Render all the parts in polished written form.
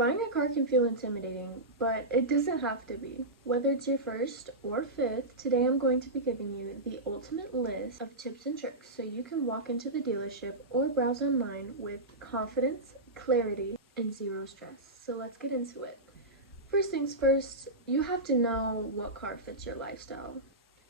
Buying a car can feel intimidating, but it doesn't have to be. Whether it's your first or fifth, today I'm going to be giving you the ultimate list of tips and tricks so you can walk into the dealership or browse online with confidence, clarity, and zero stress. So let's get into it. First things first, you have to know what car fits your lifestyle.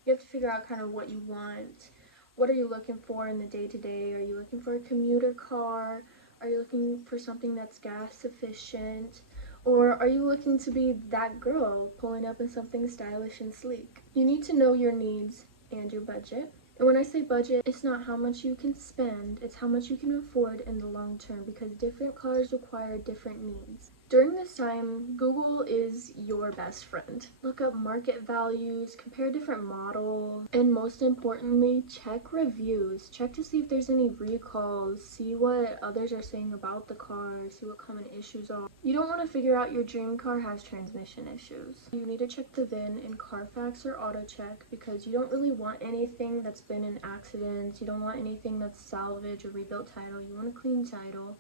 You have to figure out kind of what you want. What are you looking for in the day-to-day? Are you looking for a commuter car? Are you looking for something that's gas efficient? Or are you looking to be that girl pulling up in something stylish and sleek? You need to know your needs and your budget. And when I say budget, it's not how much you can spend, it's how much you can afford in the long term, because different cars require different needs. During this time, Google is your best friend. Look up market values, compare different models, and most importantly, check reviews. Check to see if there's any recalls, see what others are saying about the car, see what common issues are. You don't want to figure out your dream car has transmission issues. You need to check the VIN in Carfax or AutoCheck, because you don't really want anything that's been in accidents. You don't want anything that's salvage or rebuilt title. You want a clean title.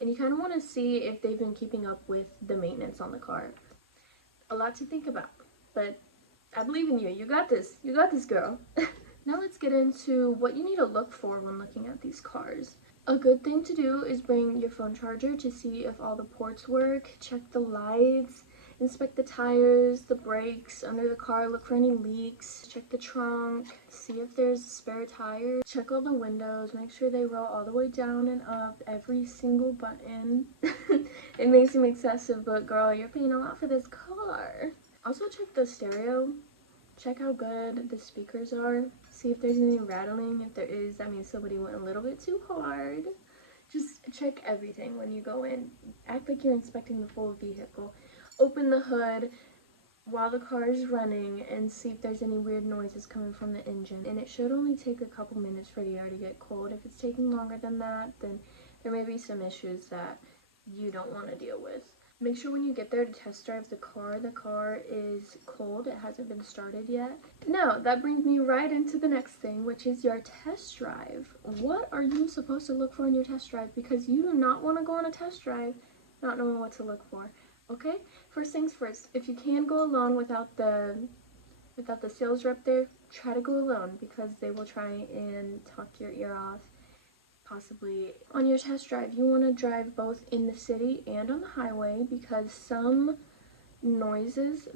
And you kind of want to see if they've been keeping up with the maintenance on the car. A lot to think about, but I believe in you. You got this. You got this, girl. Now let's get into what you need to look for when looking at these cars. A good thing to do is bring your phone charger to see if all the ports work, check the lights, inspect the tires, the brakes under the car, look for any leaks, check the trunk, see if there's spare tires, check all the windows, make sure they roll all the way down and up, every single button. It may seem excessive, but girl, you're paying a lot for this car. Also check the stereo. Check how good the speakers are. See if there's any rattling. If there is, that means somebody went a little bit too hard. Just check everything when you go in. Act like you're inspecting the full vehicle. Open the hood while the car is running and see if there's any weird noises coming from the engine. And it should only take a couple minutes for the air to get cold. If it's taking longer than that, then there may be some issues that you don't want to deal with. Make sure when you get there to test drive the car is cold. It hasn't been started yet. Now, that brings me right into the next thing, which is your test drive. What are you supposed to look for in your test drive? Because you do not want to go on a test drive not knowing what to look for. Okay? First things first, if you can go alone without the sales rep there, try to go alone, because they will try and talk your ear off. Possibly on your test drive, you want to drive both in the city and on the highway, because some noises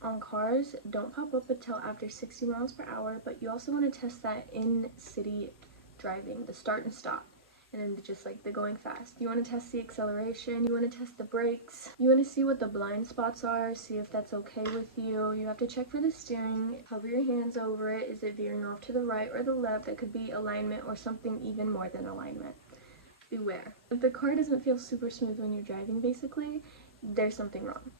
on cars don't pop up until after 60 miles per hour, but you also want to test that in city driving, the start and stop, and then just like the going fast. You want to test the acceleration, you want to test the brakes, you want to see what the blind spots are, see if that's okay with you. You have to check for the steering, hover your hands over it. Is it veering off to the right or the left? That could be alignment or something even more than alignment. Beware. If the car doesn't feel super smooth when you're driving, basically, there's something wrong.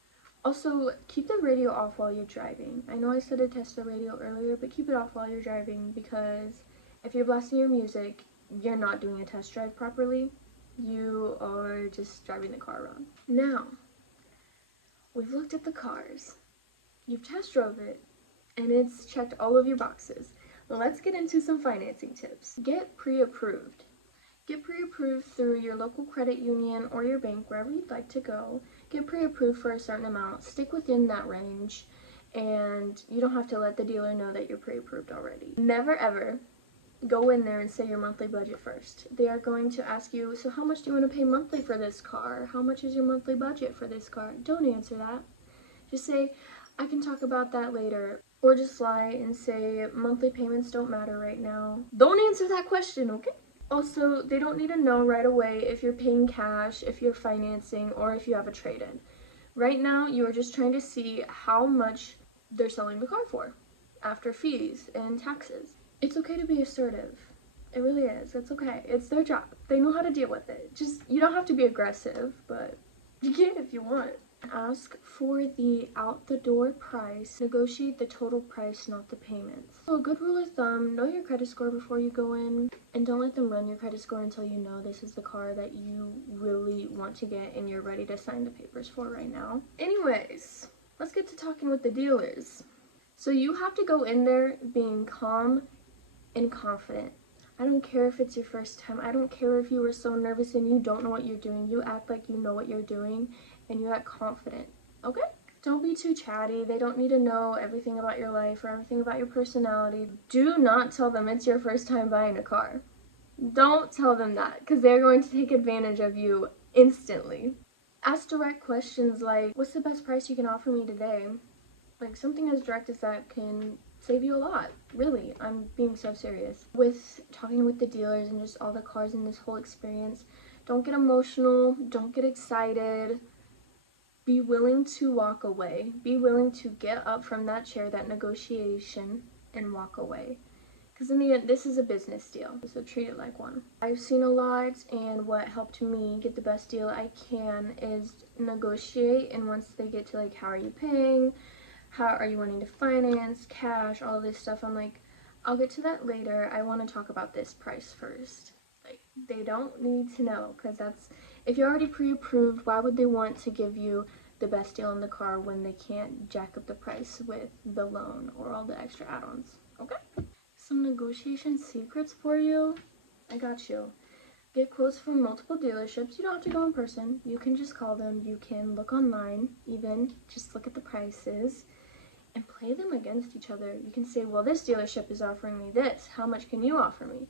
Also, keep the radio off while you're driving. I know I said to test the radio earlier, but keep it off while you're driving, because if you're blasting your music, you're not doing a test drive properly. You are just driving the car wrong. Now, we've looked at the cars. You've test drove it, and it's checked all of your boxes. Let's get into some financing tips. Get pre-approved. Get pre-approved through your local credit union or your bank, wherever you'd like to go. Get pre-approved for a certain amount. Stick within that range, and you don't have to let the dealer know that you're pre-approved already. Never ever go in there and say your monthly budget first. They are going to ask you, so how much do you want to pay monthly for this car? How much is your monthly budget for this car? Don't answer that. Just say, I can talk about that later. Or just lie and say, monthly payments don't matter right now. Don't answer that question, okay? Also, they don't need to know right away if you're paying cash, if you're financing, or if you have a trade-in. Right now, you are just trying to see how much they're selling the car for after fees and taxes. It's okay to be assertive. It really is. It's okay. It's their job. They know how to deal with it. Just, you don't have to be aggressive, but you can if you want. Ask for the out-the-door price. Negotiate the total price, not the payments. So a good rule of thumb, know your credit score before you go in, and don't let them run your credit score until you know this is the car that you really want to get and you're ready to sign the papers for right now. Anyways, let's get to talking with the dealers. So you have to go in there being calm and confident. I don't care if it's your first time. I don't care if you were so nervous and you don't know what you're doing. You act like you know what you're doing and you act confident, okay? Don't be too chatty. They don't need to know everything about your life or everything about your personality. Do not tell them it's your first time buying a car. Don't tell them that, because they're going to take advantage of you instantly. Ask direct questions like, what's the best price you can offer me today? Like, something as direct as that can save you a lot. Really, I'm being so serious. With talking with the dealers and just all the cars in this whole experience, don't get emotional, don't get excited. Be willing to walk away. Be willing to get up from that chair, that negotiation, and walk away. Because in the end, this is a business deal, so treat it like one. I've seen a lot, and what helped me get the best deal I can is negotiate, and once they get to like, how are you paying? How are you wanting to finance, cash, all this stuff, I'm like, I'll get to that later. I want to talk about this price first. Like, they don't need to know, because that's, if you're already pre-approved, why would they want to give you the best deal in the car when they can't jack up the price with the loan or all the extra add-ons, okay? Some negotiation secrets for you. I got you. Get quotes from multiple dealerships. You don't have to go in person. You can just call them. You can look online, even just look at the prices and play them against each other. You can say, well, this dealership is offering me this. How much can you offer me?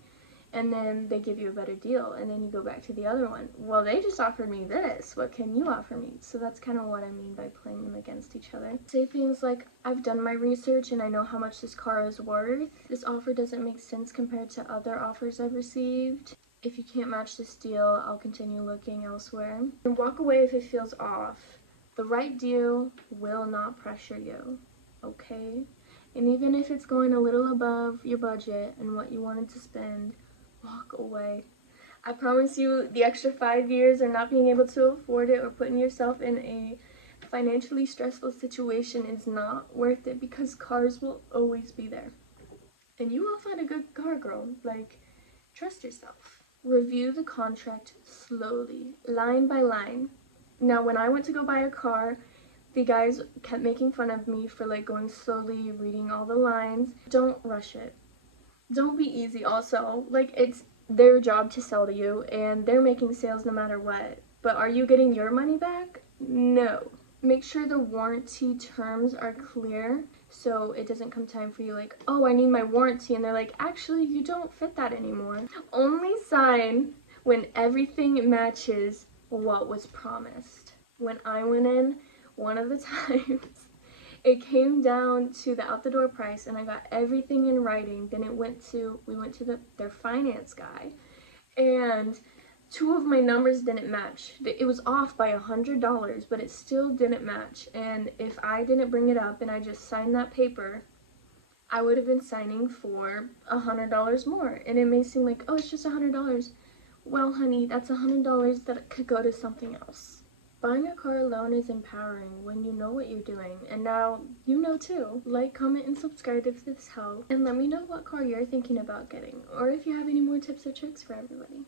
And then they give you a better deal, and then you go back to the other one. Well, they just offered me this. What can you offer me? So that's kind of what I mean by playing them against each other. Say things like, I've done my research and I know how much this car is worth. This offer doesn't make sense compared to other offers I've received. If you can't match this deal, I'll continue looking elsewhere. And walk away if it feels off. The right deal will not pressure you, okay? And even if it's going a little above your budget and what you wanted to spend, walk away. I promise you, the extra 5 years or not being able to afford it or putting yourself in a financially stressful situation is not worth it, because cars will always be there. And you will find a good car, girl. Like, trust yourself. Review the contract slowly, line by line. Now, when I went to go buy a car, the guys kept making fun of me for like going slowly, reading all the lines. Don't rush it. Don't be easy also. Like, it's their job to sell to you and they're making sales no matter what. But are you getting your money back? No. Make sure the warranty terms are clear so it doesn't come time for you like, oh, I need my warranty, and they're like, actually, you don't fit that anymore. Only sign when everything matches what was promised. When I went in, one of the times, it came down to the out the door price and I got everything in writing. Then we went to their finance guy, and two of my numbers didn't match. It was off by $100, but it still didn't match. And if I didn't bring it up and I just signed that paper, I would have been signing for $100 more. And it may seem like, oh, it's just $100. Well, honey, that's $100 that could go to something else. Buying a car alone is empowering when you know what you're doing, and now you know too. Like, comment, and subscribe if this helped, and let me know what car you're thinking about getting, or if you have any more tips or tricks for everybody.